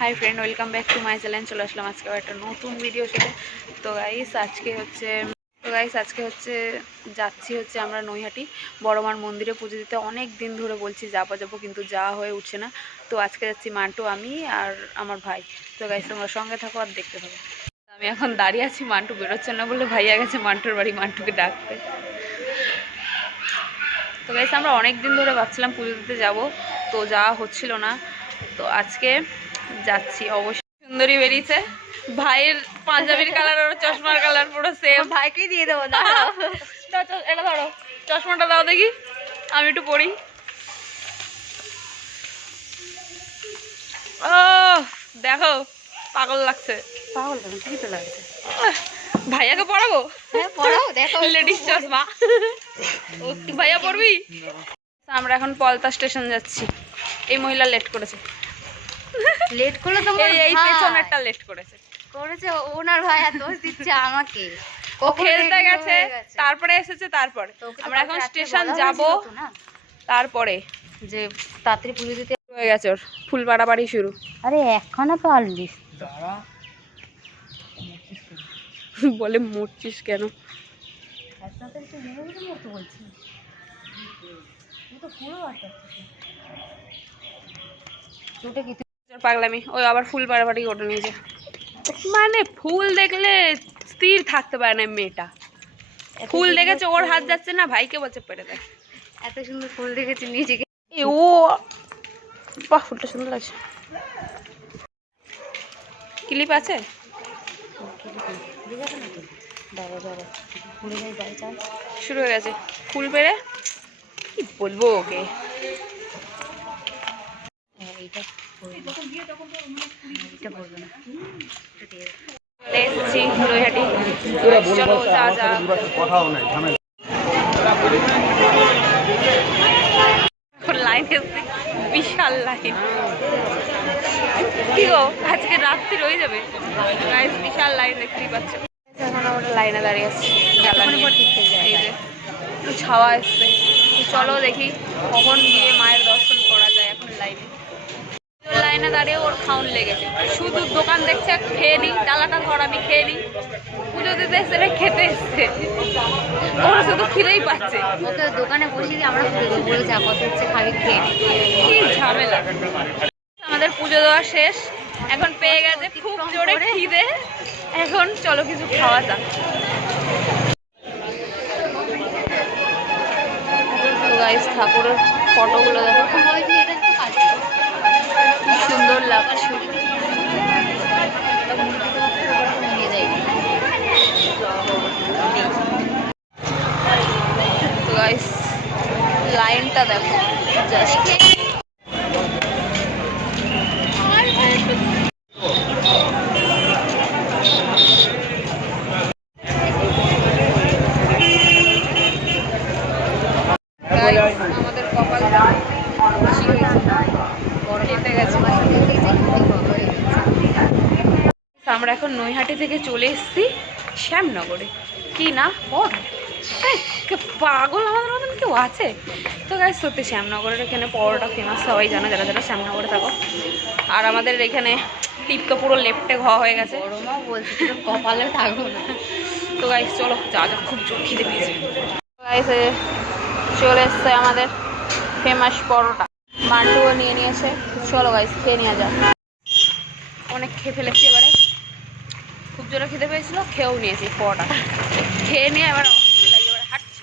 Hi friend, welcome back to my channel. চলে আসলাম আজকে একটা নতুন ভিডিও সাথে। তো গাইস আজকে হচ্ছে যাচ্ছি আমরা নৈহাটি বড় মার মন্দিরে পুজো দিতে। অনেক দিন ধরে বলছি যাবো কিন্তু যাওয়া হয়ে উঠছে না। তো আজকে যাচ্ছি মান্টু, আমি আর আমার ভাই। তো গাইস তোমরা সঙ্গে থাকো আর দেখতে থাকো। আমি এখন দাঁড়িয়ে আছি, মান্টু বেরোচ্ছে না বলে ভাইয়া গেছে মান্টুর বাড়ি মান্টুকে ডাকতে। তো গাইস আমরা অনেক দিন ধরে ভাবছিলাম পুজো দিতে যাবো, তো যাওয়া হচ্ছিল না। তো আজকে যাচ্ছি। অবশ্যই সুন্দরী বেরিয়েছে, ভাইয়ের পাঞ্জাবির কালার আর চশমার কালার পুরো সেম। ভাইকেই দিয়ে দেবো। এটা ধরো, চশমাটা দাও দেখি, আমি একটু পড়ি। ও দেখো, পাগল লাগছে। পাগল কেন, ঠিকই তো লাগছে। ভাইয়াকে পড়াবো? হ্যাঁ পড়াও, দেখো লেডিস চশমা। ভাইয়া পড়বি? আমরা এখন পলতা স্টেশন যাচ্ছি। এই মহিলা লেট করেছে। লেট করলে তো এই পেছনেরটা লেট করেছে। ওনার ভাই আর দোষ দিচ্ছে আমাকে। ও খেলতে গেছে, তারপরে এসেছে। তারপরে আমরা এখন স্টেশন যাব, তারপরে যে তাড়াতাড়ি পুজো দিতে হয়ে গেছে। ওর ফুল বাড়াবাড়ি শুরু। আরে একখানা তো আনলিস বলে মরছিস কেন? পাগলামি। ওই আবার ফুল বাড়াবাড়ি ওটা নিয়েছে। মানে ফুল দেখলে স্থির থাকতে পারে না মেয়েটা। ফুল দেখেছে, ওর হাত যাচ্ছে না, ভাইকে বলছে পেটে দেয়। এত সুন্দর ফুল দেখেছি নিজেকে। ও বাহ, ফুলটা সুন্দর লাগছে। ক্লিপ আছে? শুরু হয়ে গেছে ফুল পেড়ে। কি বলবো ওকে। এসেছি নৈহাটি। চলো যা যা। লাইন এসেছি, বিশাল লাইন। কি গো, আজকে রাত্রি রয়ে যাবে। বিশাল লাইন দেখতেই পাচ্ছ। এখন আমরা লাইনে দাঁড়িয়ে আছি। এই যে একটু ছাওয়া এসছে। চলো দেখি কখন গিয়ে মায়ের দর্শন করা যায়। এখন লাইনে দাঁড়িয়ে ওর খাউন লেগেছে। শুধু দোকান দেখছে, খেয়ে নিই, ডালাটা ধর আমি খেয়ে নিই। পুজো দিতে এসছে না, খেতে এসছে। ওরা শুধু খিদেই পাচ্ছে। ওকে দোকানে বসে দিয়ে আমরা বলে যাবো হচ্ছে খালি খেয়ে নিই। কি ঝামেলা। আমাদের পুজো দেওয়া শেষ, এখন পেয়ে গেছে খুব জোরে খিদে। এখন চলো কিছু খাওয়া যাক। গাইস ঠাকুরের ফটোগুলো দেখো, কি সুন্দর লাগছে। তো গাইস লাইনটা দেখো জাস্ট। আমাদের কপাল খুশি হয়েছে, গেছে। আমরা এখন নৈহাটি থেকে চলে এসেছি শ্যামনগরে। কি না পট, পাগল আমাদের মতন কেউ আছে? তো গাইস সত্যি শ্যামনগরের এখানে পরোটা ফেমাস, সবাই জানো যারা যারা শ্যামনগরে থাকো। আর আমাদের এখানে টিপটা পুরো লেফটে ঘোয়া হয়ে গেছে। বলছি কপালে থাকবো না। তো গাইস চলো যা যা, খুব জোর খিদে পেয়েছে। গাইস চলে এসছে আমাদের ফেমাস পরোটা। মান্টুও নিয়ে নিয়েছে। চলো গাইস খেয়ে নেওয়া যাক। অনেক খেয়ে ফেলেছি এবারে, খুব জোরে খিদে পেয়েছিল, খেয়েও নিয়েছি পরোটা। খেয়ে নিয়ে এবার অসুস্থ লাগে, এবার হাঁটছি।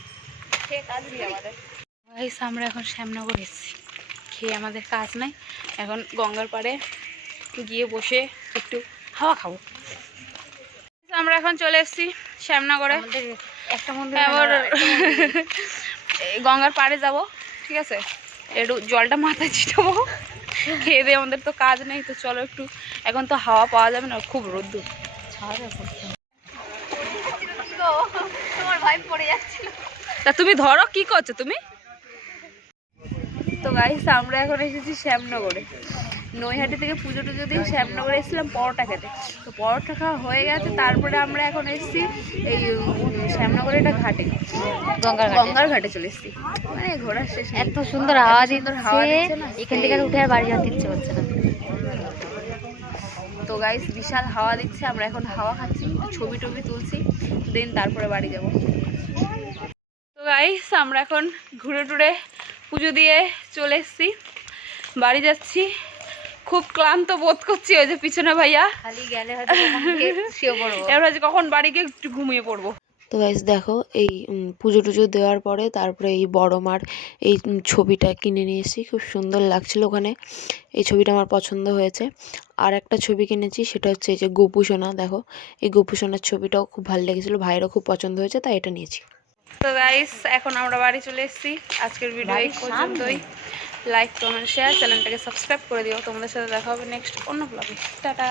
খেয়ে কাজ দিই আমাদের। গাইস আমরা এখন শ্যামনগর এসেছি, খেয়ে আমাদের কাজ নাই। এখন গঙ্গার পাড়ে গিয়ে বসে একটু হাওয়া খাবো। আমরা এখন চলে এসেছি শ্যামনগরে। একটা মন্দির এবার গঙ্গার পাড়ে যাব, ঠিক আছে? একটু জলটা মাথায় ছিটাবো। খেয়ে দিয়ে আমাদের তো কাজ নেই, তো চলো একটু। এখন তো হাওয়া পাওয়া যাবে না, খুব রোদ্দুর। তোমার ভাই পড়ে যাচ্ছিল। তা তুমি ধরো, কি করছো তুমি? তো গাইস আমরা এখন এসেছি শ্যামনগরে। নৈহাটি থেকে পুজো টুজো দিয়ে শ্যামনগরে এসেছিলাম পরোটা খেতে। তো পরোটা খাওয়া হয়ে গেছে, তারপরে আমরা এখন এসেছি এই শ্যামনগরের একটা ঘাটে, গঙ্গার ঘাটে চলে এসেছি। মানে ঘোরার শেষ। এত সুন্দর হাওয়া দিচ্ছে, এখান থেকে উঠে আর বাড়ি যেতে ইচ্ছে করছে না। গাইস বিশাল হাওয়া দিচ্ছে, আমরা এখন হাওয়া খাচ্ছি, একটু ছবি টবি তুলছি, দেন তারপরে বাড়ি যাব। তো গাইস আমরা এখন ঘুরে টুরে পুজো দিয়ে চলে এসেছি, বাড়ি যাচ্ছি। খুব ক্লান্ত বোধ করছি, ওই যে পিছনে ভাইয়া খালি গেলে হয়তো শুয়ে পড়বো। এবার হচ্ছে কখন বাড়ি গিয়ে একটু ঘুমিয়ে পড়বো। তো গাইস দেখো এই পুজো টুজো দেওয়ার পরে তারপরে এই বড় মার এই ছবিটা কিনে নিয়ে এসেছি, খুব সুন্দর লাগছিল ওখানে, এই ছবিটা আমার পছন্দ হয়েছে। আর একটা ছবি কিনেছি, সেটা হচ্ছে এই যে গোপু সোনা, দেখো এই গোপু সোনার ছবিটাও খুব ভালো লেগেছিলো, ভাইয়েরও খুব পছন্দ হয়েছে, তাই এটা নিয়েছি। তো গাইস এখন আমরা বাড়ি চলে এসেছি, আজকের ভিডিও এই পর্যন্তই। লাইক কমেন্ট শেয়ার, চ্যানেলটাকে সাবস্ক্রাইব করে দিও। তোমাদের সাথে দেখা হবে নেক্সট অন্য ব্লগে। টাটা।